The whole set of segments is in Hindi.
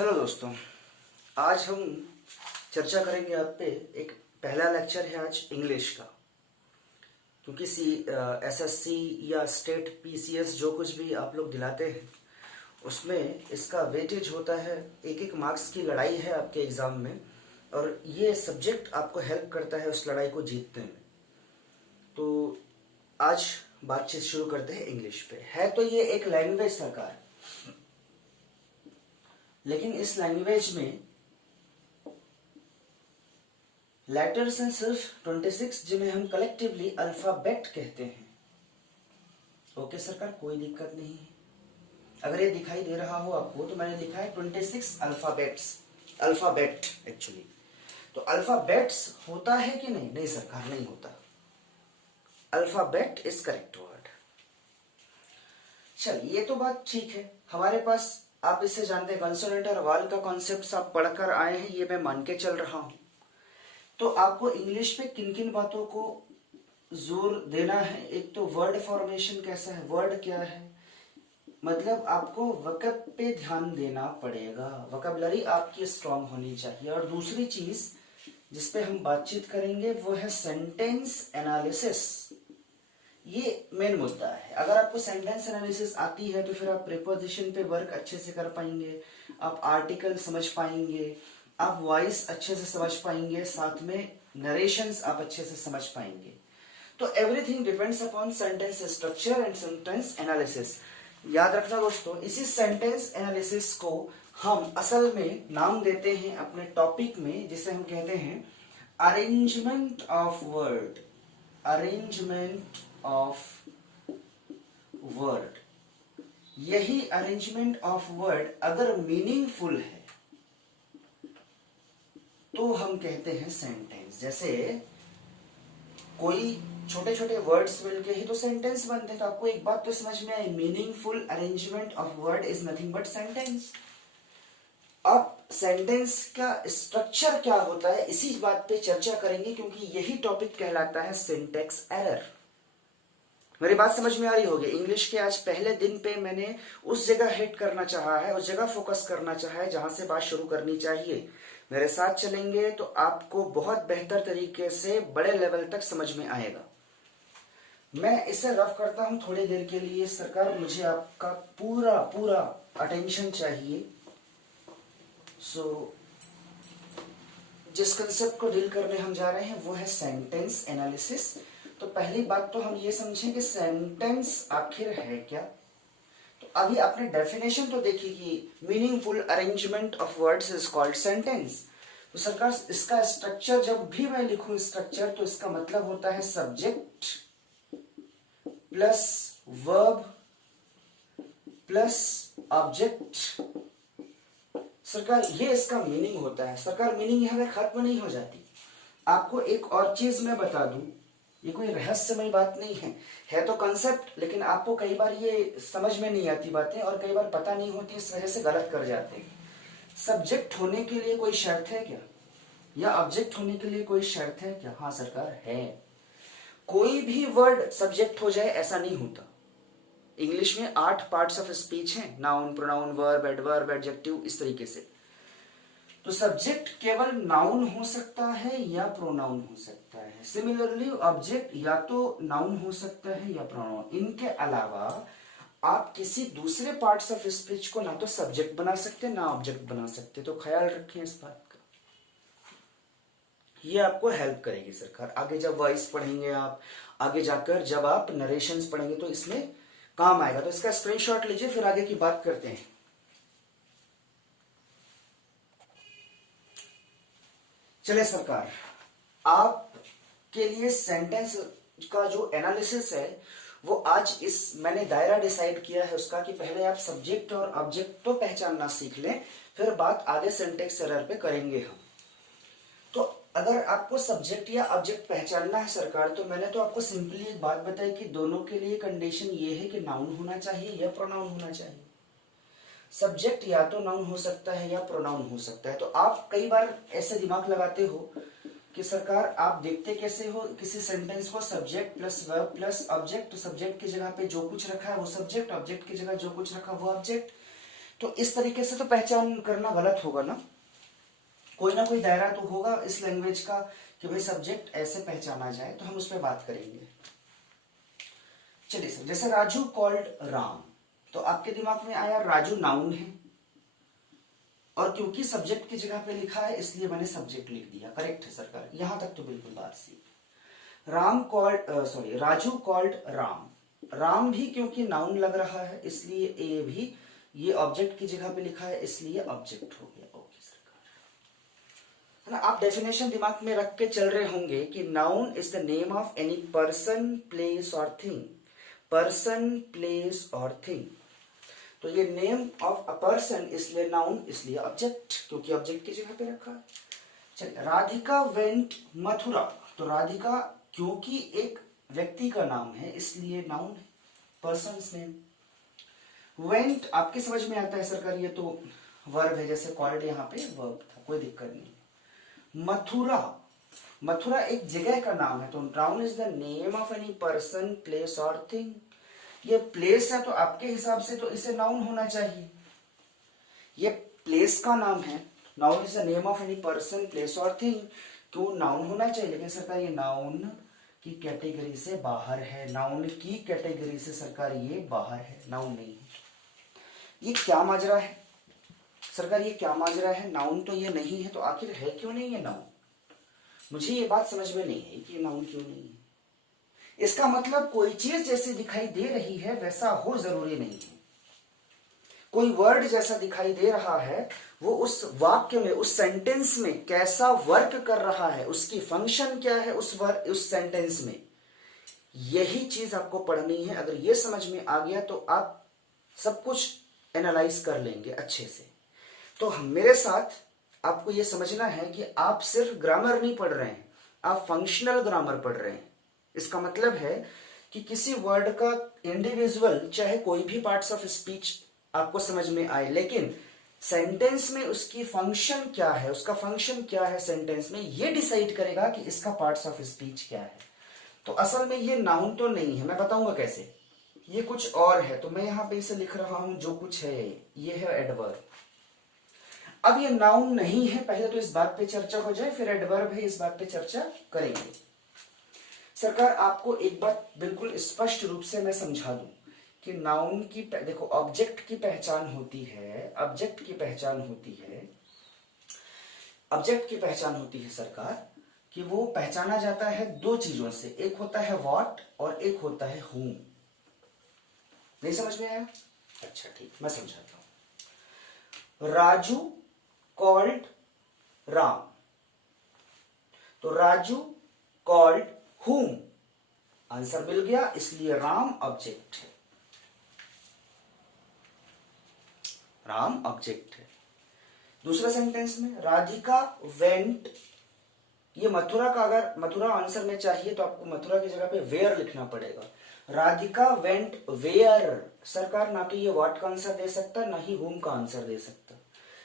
हेलो दोस्तों, आज हम चर्चा करेंगे आप पे। एक पहला लेक्चर है आज इंग्लिश का, क्योंकि एसएससी या स्टेट पीसीएस जो कुछ भी आप लोग दिलाते हैं उसमें इसका वेटेज होता है। एक एक मार्क्स की लड़ाई है आपके एग्ज़ाम में, और ये सब्जेक्ट आपको हेल्प करता है उस लड़ाई को जीतने में। तो आज बातचीत शुरू करते हैं इंग्लिश पे। है तो ये एक लैंग्वेज सरकार, लेकिन इस लैंग्वेज में लेटर्स हैं सिर्फ 26, जिन्हें हम कलेक्टिवली अल्फाबेट कहते हैं। ओके सरकार, कोई दिक्कत नहीं है। अगर ये दिखाई दे रहा हो आपको तो मैंने लिखा है 26 अल्फाबेट्स, अल्फाबेट एक्चुअली। तो अल्फाबेट्स होता है कि नहीं? नहीं सरकार, नहीं होता। Alphabet is correct word. चलिए, ये तो बात ठीक है। हमारे पास, आप इससे जानते हैं, कंसोनेंट और वाल का कॉन्सेप्ट आप पढ़कर आए हैं, ये मैं मान के चल रहा हूं। तो आपको इंग्लिश पे किन किन बातों को जोर देना है? एक तो वर्ड फॉर्मेशन कैसा है, वर्ड क्या है, मतलब आपको वकब पे ध्यान देना पड़ेगा, वकबलरी आपकी स्ट्रांग होनी चाहिए। और दूसरी चीज जिसपे हम बातचीत करेंगे वो है सेंटेंस एनालिसिस। ये मेन मुद्दा है। अगर आपको सेंटेंस एनालिसिस आती है तो फिर आप प्रीपोजिशन पे वर्क अच्छे से कर पाएंगे, आप आर्टिकल समझ पाएंगे, आप वॉइस अच्छे से समझ पाएंगे, साथ में नरेशंस आप अच्छे से समझ पाएंगे। तो everything depends upon sentence structure and sentence analysis. याद रखना दोस्तों, इसी सेंटेंस एनालिसिस को हम असल में नाम देते हैं अपने टॉपिक में, जिसे हम कहते हैं arrangement of word. Arrangement of word. यही अरेंजमेंट ऑफ वर्ड अगर मीनिंगफुल है तो हम कहते हैं सेंटेंस। जैसे कोई छोटे छोटे वर्ड्स मिलके ही तो सेंटेंस बनते हैं। तो आपको एक बात तो समझ में आई, meaningful arrangement of word is nothing but sentence. अब सेंटेंस का स्ट्रक्चर क्या होता है, इसी बात पे चर्चा करेंगे, क्योंकि यही टॉपिक कहलाता है सिंटैक्स एरर। मेरी बात समझ में आ रही होगी। इंग्लिश के आज पहले दिन पे मैंने उस जगह हिट करना चाहा है, उस जगह फोकस करना चाहा है जहां से बात शुरू करनी चाहिए। मेरे साथ चलेंगे तो आपको बहुत बेहतर तरीके से बड़े लेवल तक समझ में आएगा। मैं इसे रफ करता हूं थोड़ी देर के लिए सरकार, मुझे आपका पूरा पूरा अटेंशन चाहिए। जिस कंसेप्ट को डील करने हम जा रहे हैं वो है सेंटेंस एनालिसिस। तो पहली बात तो हम ये समझें कि सेंटेंस आखिर है क्या। तो अभी आपने डेफिनेशन तो देखी कि meaningful arrangement of words is called sentence. तो सरकार, इसका स्ट्रक्चर जब भी मैं लिखूं स्ट्रक्चर, तो इसका मतलब होता है subject plus verb plus object. सरकार, ये इसका मीनिंग होता है। सरकार, मीनिंग यहां पे खत्म नहीं हो जाती। आपको एक और चीज मैं बता दूं, ये कोई रहस्यमय बात नहीं है तो कंसेप्ट, लेकिन आपको कई बार ये समझ में नहीं आती बातें, और कई बार पता नहीं होती, इस वजह से गलत कर जाते हैं। सब्जेक्ट होने के लिए कोई शर्त है क्या, या ऑब्जेक्ट होने के लिए कोई शर्त है क्या? हाँ सरकार, है। कोई भी वर्ड सब्जेक्ट हो जाए ऐसा नहीं होता। इंग्लिश में 8 पार्ट्स ऑफ स्पीच हैं, noun, pronoun, verb, adverb, adjective, इस तरीके से। तो सब्जेक्ट केवल नाउन हो सकता है या प्रोनाउन हो सकता है। सिमिलरली ऑब्जेक्ट या तो नाउन हो सकता है या प्रोनाउन। इनके अलावा आप किसी दूसरे पार्ट्स ऑफ स्पीच को ना तो सब्जेक्ट बना सकते ना ऑब्जेक्ट बना सकते। तो ख्याल रखें इस बात का, ये आपको हेल्प करेगी सरकार। आगे जब वॉइस पढ़ेंगे आप, आगे जाकर जब आप नरेशंस पढ़ेंगे तो इसमें काम आएगा। तो इसका स्क्रीनशॉट लीजिए, फिर आगे की बात करते हैं। चले सरकार, आपके लिए सेंटेंस का जो एनालिसिस है वो आज इस मैंने दायरा डिसाइड किया है उसका, कि पहले आप सब्जेक्ट और ऑब्जेक्ट तो पहचानना सीख लें, फिर बात आगे सिंटैक्स एरर पे करेंगे हम। तो अगर आपको सब्जेक्ट या ऑब्जेक्ट पहचानना है सरकार, तो मैंने तो आपको सिंपली एक बात बताई कि दोनों के लिए कंडीशन ये है कि नाउन होना चाहिए या प्रोनाउन होना चाहिए। सब्जेक्ट या तो नाउन हो सकता है या प्रोनाउन हो सकता है। तो आप कई बार ऐसे दिमाग लगाते हो कि सरकार, आप देखते कैसे हो किसी सेंटेंस को, subject plus verb plus object. तो सब्जेक्ट की जगह पे जो कुछ रखा है वो सब्जेक्ट, ऑब्जेक्ट की जगह जो कुछ रखा वो ऑब्जेक्ट। तो इस तरीके से तो पहचान करना गलत होगा ना कोई दायरा तो होगा इस लैंग्वेज का कि भाई सब्जेक्ट ऐसे पहचाना जाए, तो हम उस पर बात करेंगे। चलिए सर, जैसे राजू कॉल्ड राम, तो आपके दिमाग में आया राजू नाउन है, और क्योंकि सब्जेक्ट की जगह पे लिखा है इसलिए मैंने सब्जेक्ट लिख दिया। करेक्ट है सरकार, यहां तक तो बिल्कुल बात सही। राजू कॉल्ड राम, राम भी क्योंकि नाउन लग रहा है इसलिए ए भी ये ऑब्जेक्ट की जगह पे लिखा है इसलिए ऑब्जेक्ट हो गया। ओके सरकार, है ना। आप डेफिनेशन दिमाग में रख के चल रहे होंगे कि noun is the name of any person, place और थिंग। पर्सन, प्लेस और थिंग, तो ये नेम ऑफ अ पर्सन इसलिए नाउन, इसलिए ऑब्जेक्ट, क्योंकि ऑब्जेक्ट की जगह पे रखा है। चलिए, राधिका वेंट मथुरा, तो राधिका क्योंकि एक व्यक्ति का नाम है इसलिए नाउन है, पर्सन्स नेम। वेंट आपके समझ में आता है सरकार, ये तो वर्ब है, जैसे कॉल्ड यहाँ पे वर्ब था, कोई दिक्कत नहीं। मथुरा, मथुरा एक जगह का नाम है, तो noun is the name of any person, place और थिंग। ये प्लेस है तो आपके हिसाब से तो इसे नाउन होना चाहिए, ये प्लेस का नाम है, noun is the name of any person, place और थिंग, तो नाउन होना चाहिए। लेकिन सरकार ये नाउन की कैटेगरी से बाहर है, नाउन की कैटेगरी से सरकार ये बाहर है, नाउन नहीं है। ये क्या माजरा है सरकार, ये क्या माजरा है? नाउन तो ये नहीं है, तो आखिर है क्यों नहीं है नाउन? मुझे ये बात समझ में नहीं है कि नाउन क्यों नहीं है। इसका मतलब कोई चीज जैसे दिखाई दे रही है वैसा हो जरूरी नहीं है। कोई वर्ड जैसा दिखाई दे रहा है, वो उस वाक्य में, उस सेंटेंस में कैसा वर्क कर रहा है, उसकी फंक्शन क्या है उस सेंटेंस में, यही चीज आपको पढ़नी है। अगर ये समझ में आ गया तो आप सब कुछ एनालाइज कर लेंगे अच्छे से। तो मेरे साथ आपको ये समझना है कि आप सिर्फ ग्रामर नहीं पढ़ रहे हैं, आप फंक्शनल ग्रामर पढ़ रहे हैं। इसका मतलब है कि किसी वर्ड का इंडिविजुअल, चाहे कोई भी पार्ट्स ऑफ स्पीच आपको समझ में आए, लेकिन सेंटेंस में उसकी फंक्शन क्या है, उसका फंक्शन क्या है सेंटेंस में, ये डिसाइड करेगा कि इसका पार्ट्स ऑफ स्पीच क्या है। तो असल में ये नाउन तो नहीं है, मैं बताऊंगा कैसे, ये कुछ और है। तो मैं यहां पे इसे लिख रहा हूं, जो कुछ है ये है एडवर्ब। अब ये नाउन नहीं है, पहले तो इस बात पे चर्चा हो जाए, फिर एडवर्ब है, इस बात पे चर्चा करेंगे। सरकार आपको एक बात बिल्कुल स्पष्ट रूप से मैं समझा दूं कि नाउन की देखो, ऑब्जेक्ट की पहचान होती है, ऑब्जेक्ट की पहचान होती है, ऑब्जेक्ट की पहचान होती है सरकार कि वो पहचाना जाता है दो चीजों से, एक होता है व्हाट और एक होता है whom। नहीं समझ में आया? अच्छा ठीक, मैं समझाता हूं। राजू कॉल्ड राम, तो राजू कॉल्ड whom, आंसर मिल गया, इसलिए राम ऑब्जेक्ट है, राम ऑब्जेक्ट है। दूसरा सेंटेंस में राधिका वेंट, ये मथुरा का, अगर मथुरा आंसर में चाहिए तो आपको मथुरा की जगह पे वेयर लिखना पड़ेगा। राधिका वेंट वेयर, सरकार ना तो ये व्हाट का आंसर दे सकता, ना ही whom का आंसर दे सकता।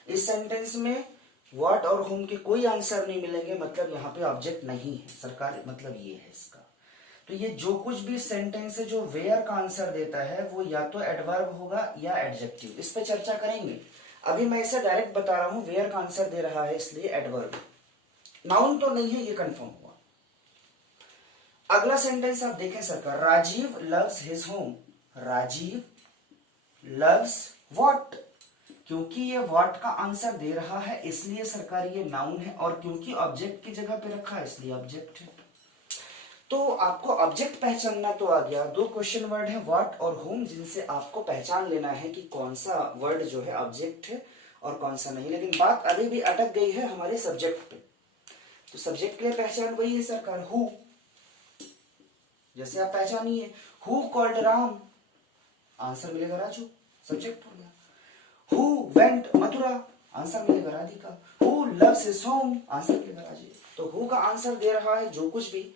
इस सेंटेंस में व्हाट और whom के कोई आंसर नहीं मिलेंगे, मतलब यहाँ पे ऑब्जेक्ट नहीं है सरकार, मतलब ये है इसका। तो ये जो कुछ भी सेंटेंस है जो वेयर का आंसर देता है वो या तो एडवर्ब होगा या एडजेक्टिव, इस पे चर्चा करेंगे। अभी मैं इसे डायरेक्ट बता रहा हूं, वेयर का आंसर दे रहा है इसलिए एडवर्ब, नाउन तो नहीं है, ये कंफर्म हुआ। अगला सेंटेंस आप देखें सरकार, Rajiv loves his home, Rajiv loves what, क्योंकि ये व्हाट का आंसर दे रहा है इसलिए सरकार ये नाउन है, और क्योंकि ऑब्जेक्ट की जगह पे रखा है इसलिए ऑब्जेक्ट है। तो आपको ऑब्जेक्ट पहचानना तो आ गया, दो क्वेश्चन वर्ड है व्हाट और whom, जिनसे आपको पहचान लेना है कि कौन सा वर्ड जो है ऑब्जेक्ट है और कौन सा नहीं। लेकिन बात अभी भी अटक गई है हमारे सब्जेक्ट पे, तो सब्जेक्ट के लिए पहचान वही है सरकार, हु। जैसे आप पहचानिए, हु कॉल्ड राम, आंसर मिलेगा राजू, सब्जेक्ट हो गया। हु वेंट मथुरा, आंसर मिलेगा Radhika. Who loves his home, answer मिलेगा राजीव। तो हु का आंसर दे रहा है जो कुछ भी,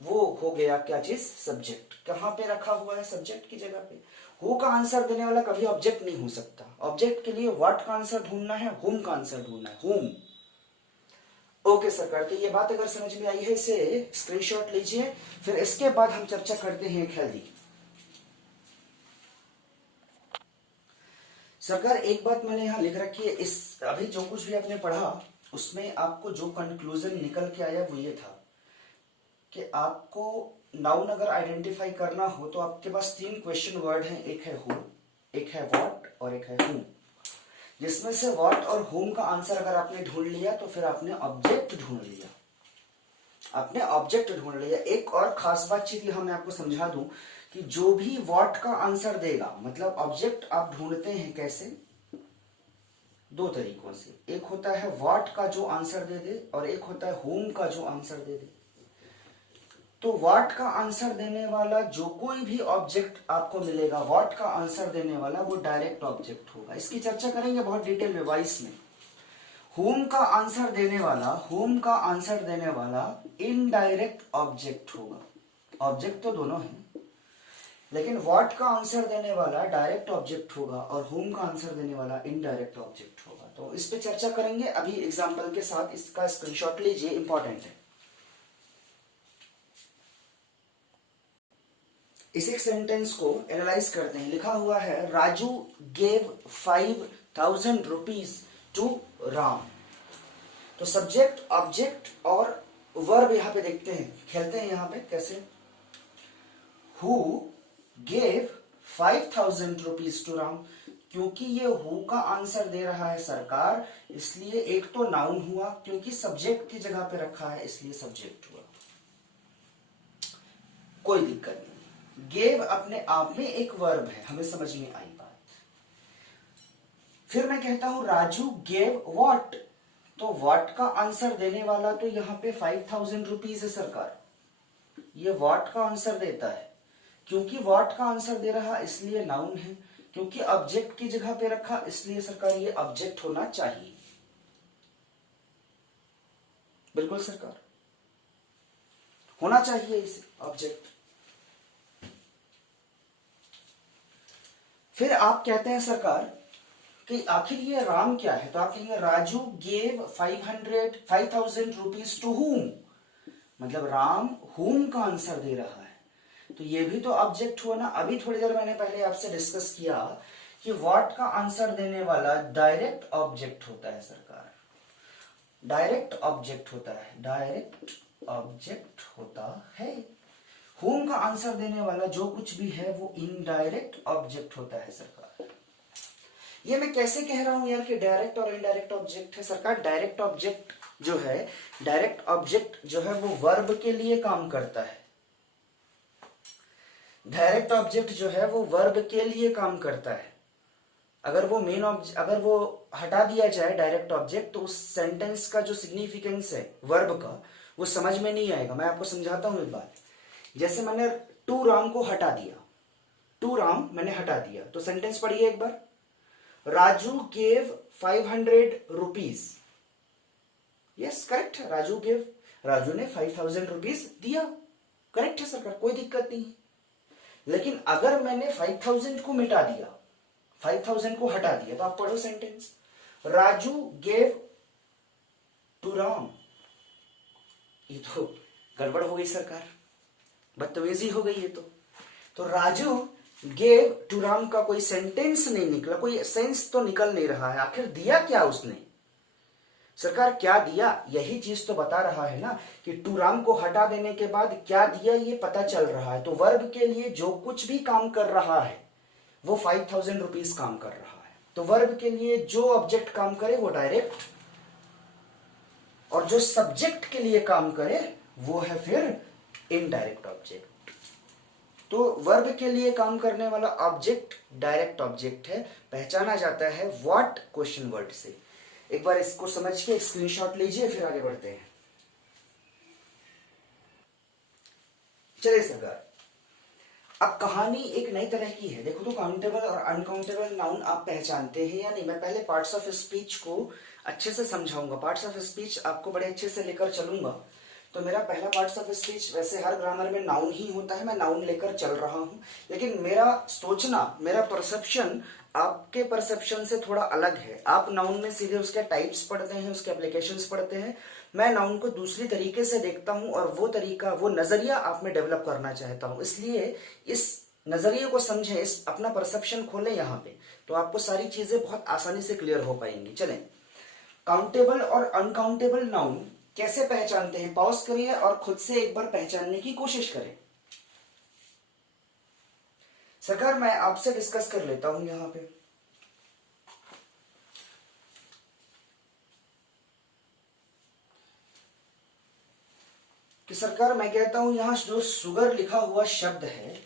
वो हो गया क्या चीज, सब्जेक्ट। कहां पे रखा हुआ है, सब्जेक्ट की जगह पे। हु का आंसर देने वाला कभी ऑब्जेक्ट नहीं हो सकता, ऑब्जेक्ट के लिए व्हाट का आंसर ढूंढना है, whom का आंसर ढूंढना है, whom। ओके सरकार, तो ये बात अगर समझ में आई है इसे स्क्रीनशॉट लीजिए, फिर इसके बाद हम चर्चा करते हैं एक हेल्दी। सरकार एक बात मैंने यहाँ लिख रखी है, इस अभी जो कुछ भी आपने पढ़ा उसमें आपको जो कंक्लूजन निकल के आया वो ये था कि आपको नाउन अगर आइडेंटिफाई करना हो तो आपके पास 3 क्वेश्चन वर्ड हैं, एक है हु, एक है व्हाट और एक है whom। जिसमें से व्हाट और whom का आंसर अगर आपने ढूंढ लिया तो फिर आपने ऑब्जेक्ट ढूंढ लिया, आपने ऑब्जेक्ट ढूंढ लिया। एक और खास बातचीत यहाँ मैं आपको समझा दूं कि जो भी व्हाट का आंसर देगा, मतलब ऑब्जेक्ट आप ढूंढते हैं कैसे, 2 तरीकों से। एक होता है व्हाट का जो आंसर दे दे और एक होता है whom का जो आंसर दे दे। तो व्हाट का आंसर देने वाला जो कोई भी ऑब्जेक्ट आपको मिलेगा, व्हाट का आंसर देने वाला वो डायरेक्ट ऑब्जेक्ट होगा। इसकी चर्चा करेंगे बहुत डिटेल में वाइस में। whom का आंसर देने वाला, whom का आंसर देने वाला इनडायरेक्ट ऑब्जेक्ट होगा। ऑब्जेक्ट तो दोनों हैं, लेकिन व्हाट का आंसर देने वाला डायरेक्ट ऑब्जेक्ट होगा और whom का आंसर देने वाला इनडायरेक्ट ऑब्जेक्ट होगा। तो इस पे चर्चा करेंगे अभी एग्जांपल के साथ। इसका स्क्रीनशॉट लीजिए, इंपॉर्टेंट है। इस एक सेंटेंस को एनालाइज करते हैं। लिखा हुआ है Raju gave 5000 rupees to Ram. तो सब्जेक्ट, ऑब्जेक्ट और वर्ब यहां पे देखते हैं, खेलते हैं यहां पे कैसे। Who gave 5000 rupees to Ram, क्योंकि ये हु का आंसर दे रहा है सरकार, इसलिए एक तो नाउन हुआ, क्योंकि सब्जेक्ट की जगह पे रखा है इसलिए सब्जेक्ट हुआ, कोई दिक्कत नहीं। गेव अपने आप में एक वर्ब है, हमें समझ में आई बात। फिर मैं कहता हूं राजू गेव व्हाट, तो व्हाट का आंसर देने वाला तो यहां पे 5000 रुपीज है सरकार, ये व्हाट का आंसर देता है। क्योंकि व्हाट का आंसर दे रहा इसलिए नाउन है, क्योंकि ऑब्जेक्ट की जगह पे रखा इसलिए सरकार ये ऑब्जेक्ट होना चाहिए। बिल्कुल सरकार, होना चाहिए इसे ऑब्जेक्ट। फिर आप कहते हैं सरकार कि आखिर ये राम क्या है, तो आप कहेंगे Raju gave 5000 rupees to whom, मतलब राम whom का आंसर दे रहा है, तो ये भी तो ऑब्जेक्ट हुआ ना। अभी थोड़ी देर मैंने पहले आपसे डिस्कस किया कि व्हाट का आंसर देने वाला डायरेक्ट ऑब्जेक्ट होता है सरकार, डायरेक्ट ऑब्जेक्ट होता है, डायरेक्ट ऑब्जेक्ट होता है। whom का आंसर देने वाला जो कुछ भी है वो इनडायरेक्ट ऑब्जेक्ट होता है सरकार। ये मैं कैसे कह रहा हूं यार कि डायरेक्ट और इनडायरेक्ट ऑब्जेक्ट है सरकार। डायरेक्ट ऑब्जेक्ट जो है, डायरेक्ट ऑब्जेक्ट जो है वो वर्ब के लिए काम करता है। डायरेक्ट ऑब्जेक्ट जो है वो वर्ब के लिए काम करता है। अगर वो मेन ऑब्जेक्ट, अगर वो हटा दिया जाए डायरेक्ट ऑब्जेक्ट, तो उस सेंटेंस का जो सिग्निफिकेंस है वर्ब का वो समझ में नहीं आएगा। मैं आपको समझाता हूं एक बात। जैसे मैंने टू राम को हटा दिया, टू राम मैंने हटा दिया, तो सेंटेंस पढ़िए एक बार। Raju gave 500 rupees. Yes correct है, राजू गेव, राजू ने 5000 रुपीज दिया, करेक्ट है सरकार, कोई दिक्कत नहीं। लेकिन अगर मैंने 5000 को मिटा दिया, 5000 को हटा दिया, तो आप पढ़ो sentence, Raju gave to Ram. ये तो गड़बड़ हो गई सरकार, बदतमीजी हो गई ये तो राजू गेव टू राम का कोई सेंटेंस नहीं निकला, कोई सेंस तो निकल नहीं रहा है। आखिर दिया क्या उसने सरकार, क्या दिया, यही चीज तो बता रहा है ना कि टू राम को हटा देने के बाद क्या दिया ये पता चल रहा है। तो वर्ब के लिए जो कुछ भी काम कर रहा है वो 5000 रुपीज काम कर रहा है। तो वर्ब के लिए जो ऑब्जेक्ट काम करे वो डायरेक्ट, और जो सब्जेक्ट के लिए काम करे वो है फिर इनडायरेक्ट ऑब्जेक्ट। तो वर्ब के लिए काम करने वाला ऑब्जेक्ट डायरेक्ट ऑब्जेक्ट है, पहचाना जाता है व्हाट क्वेश्चन वर्ड से। एक बार इसको समझ के स्क्रीनशॉट लीजिए, फिर आगे बढ़ते हैं। चलिए सरकार, अब कहानी एक नई तरह की है। देखो तो काउंटेबल और अनकाउंटेबल नाउन आप पहचानते हैं या नहीं। मैं पहले पार्ट्स ऑफ स्पीच को अच्छे से समझाऊंगा, पार्ट्स ऑफ स्पीच आपको बड़े अच्छे से लेकर चलूंगा। तो मेरा पहला पार्ट्स ऑफ स्पीच, वैसे हर ग्रामर में नाउन ही होता है, मैं नाउन लेकर चल रहा हूं, लेकिन मेरा सोचना, मेरा परसेप्शन आपके परसेप्शन से थोड़ा अलग है। आप नाउन में सीधे उसके टाइप्स पढ़ते हैं, उसके एप्लीकेशंस पढ़ते हैं, मैं नाउन को दूसरी तरीके से देखता हूं और वो तरीका, वो नजरिया आप में डेवलप करना चाहता हूं। इसलिए इस नजरिए को समझें, इस अपना परसेप्शन खोलें यहाँ पे, तो आपको सारी चीजें बहुत आसानी से क्लियर हो पाएंगी। चलें, काउंटेबल और अनकाउंटेबल नाउन कैसे पहचानते हैं? पॉज करिए और खुद से एक बार पहचानने की कोशिश करें। सरकार मैं आपसे डिस्कस कर लेता हूं यहां पे। कि सरकार मैं कहता हूं यहां जो शुगर लिखा हुआ शब्द है,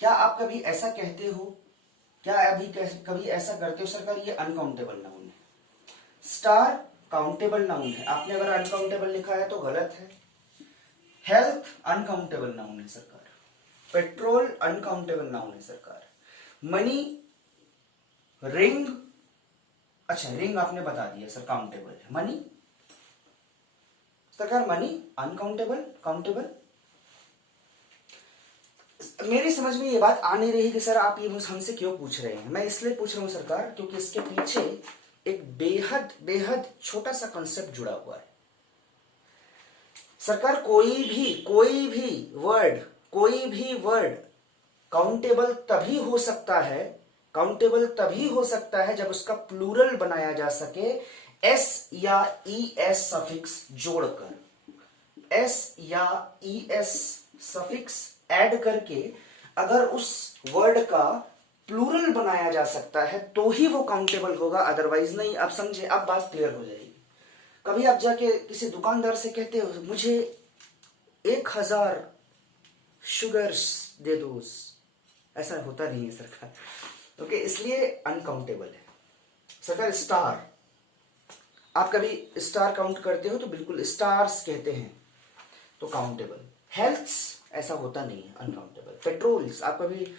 क्या आप कभी ऐसा कहते हो, क्या अभी कभी ऐसा करते हो सरकार ये अनकाउंटेबल नाउन है? स्टार काउंटेबल नाउन है, आपने अगर अनकाउंटेबल लिखा है तो गलत है। हेल्थ अनकाउंटेबल नाउन है सरकार। पेट्रोल अनकाउंटेबल नाउन है सरकार। मनी, रिंग, अच्छा रिंग आपने बता दिया सर काउंटेबल है। मनी सरकार, मनी अनकाउंटेबल, काउंटेबल? मेरी समझ में ये बात आ नहीं रही कि सर आप ये हमसे क्यों पूछ रहे हैं। मैं इसलिए पूछ रहा हूं सरकार क्योंकि इसके पीछे एक बेहद बेहद छोटा सा कॉन्सेप्ट जुड़ा हुआ है सरकार। कोई भी वर्ड काउंटेबल तभी हो सकता है, काउंटेबल तभी हो सकता है जब उसका प्लूरल बनाया जा सके एस या ई एस सफिक्स जोड़कर, एस या ई एस सफिक्स ऐड करके अगर उस वर्ड का प्लूरल बनाया जा सकता है तो ही वो काउंटेबल होगा, अदरवाइज नहीं। आप समझे, अब बात क्लियर हो जाएगी। कभी आप जाके किसी दुकानदार से कहते हो मुझे 1000 शुगर्स दे दो, ऐसा होता नहीं है सरकार। ओके, इसलिए अनकाउंटेबल है सरकार। स्टार, आप कभी स्टार काउंट करते हो तो बिल्कुल स्टार्स कहते हैं तो काउंटेबल। हेल्थ ऐसा होता नहीं है, अनकाउंटेबल। पेट्रोल्स, आप कभी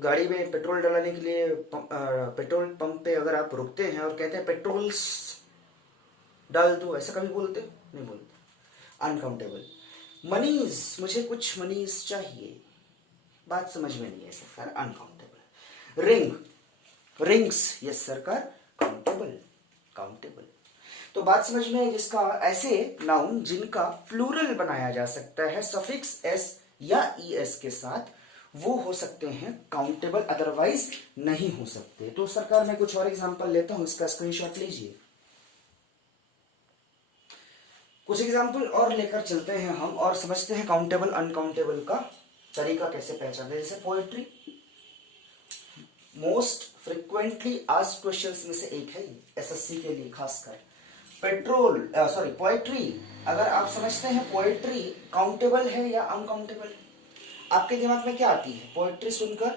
गाड़ी में पेट्रोल डलाने के लिए पेट्रोल पंप पे अगर आप रुकते हैं और कहते हैं पेट्रोल्स डाल दो, ऐसा कभी बोलते हो? नहीं बोलते, अनकाउंटेबल। मनीज, मुझे कुछ मनीज चाहिए, बात समझ में नहीं है सरकार, अनकाउंटेबल। रिंग, रिंग्स, यस सरकार, काउंटेबल, काउंटेबल। तो बात समझ में है, जिसका ऐसे नाउन जिनका प्लूरल बनाया जा सकता है सफिक्स एस या ई एस के साथ, वो हो सकते हैं काउंटेबल, अदरवाइज नहीं हो सकते। तो सरकार मैं कुछ और एग्जांपल लेता हूं, इसका स्क्रीनशॉट लीजिए। कुछ एग्जांपल और लेकर चलते हैं हम और समझते हैं काउंटेबल अनकाउंटेबल का तरीका कैसे पहचानते हैं। जैसे poetry, most frequently asked questions में से एक है एसएससी के लिए खासकर। पेट्रोल पोएट्री, अगर आप समझते हैं पोएट्री काउंटेबल है या अनकाउंटेबल, आपके दिमाग में क्या आती है पोएट्री सुनकर?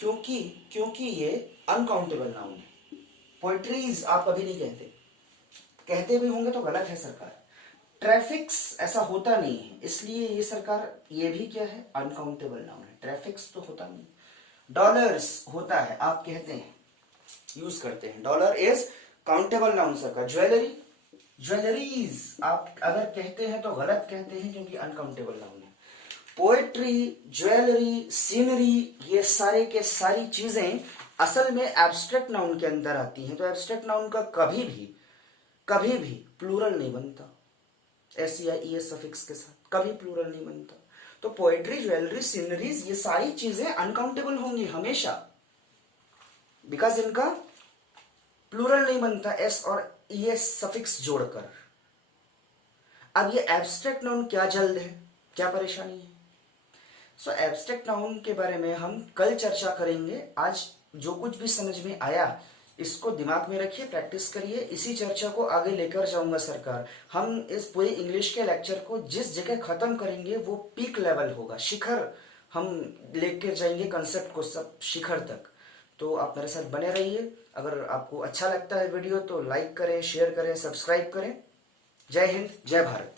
क्योंकि ये अनकाउंटेबल नाउन है। पोएट्रीज आप कभी नहीं कहते, कहते भी होंगे तो गलत है सरकार। ट्रैफिक्स ऐसा होता नहीं है, इसलिए ये सरकार ये भी क्या है, अनकाउंटेबल नाउन है। ट्रैफिक्स तो होता नहीं। डॉलर्स होता है, आप कहते हैं, यूज करते हैं, डॉलर इज काउंटेबल नाउन सरकार। ज्वेलरी, ज्वेलरीज आप अगर कहते हैं तो गलत कहते हैं क्योंकि अनकाउंटेबल नाउन है। पोएट्री, ज्वेलरी, सीनरी, ये सारे के सारी चीजें असल में एब्स्ट्रैक्ट नाउन के अंदर आती हैं। तो एब्स्ट्रैक्ट नाउन का कभी भी प्लूरल नहीं बनता एस या ई एस सफिक्स के साथ, कभी प्लूरल नहीं बनता। तो पोएट्री, ज्वेलरी, सीनरीज, ये सारी चीजें अनकाउंटेबल होंगी हमेशा, बिकॉज इनका प्लूरल नहीं बनता एस और ई एस सफिक्स जोड़कर। अब ये एब्स्ट्रैक्ट नाउन क्या जल्द है, क्या परेशानी है? सो एब्स्ट्रैक्ट नाउन के बारे में हम कल चर्चा करेंगे। आज जो कुछ भी समझ में आया इसको दिमाग में रखिए, प्रैक्टिस करिए। इसी चर्चा को आगे लेकर जाऊंगा सरकार। हम इस पूरे इंग्लिश के लेक्चर को जिस जगह खत्म करेंगे वो पीक लेवल होगा, शिखर हम लेकर जाएंगे कंसेप्ट को सब शिखर तक। तो आप मेरे साथ बने रहिए। अगर आपको अच्छा लगता है वीडियो तो लाइक करें, शेयर करें, सब्सक्राइब करें। जय हिंद, जय भारत।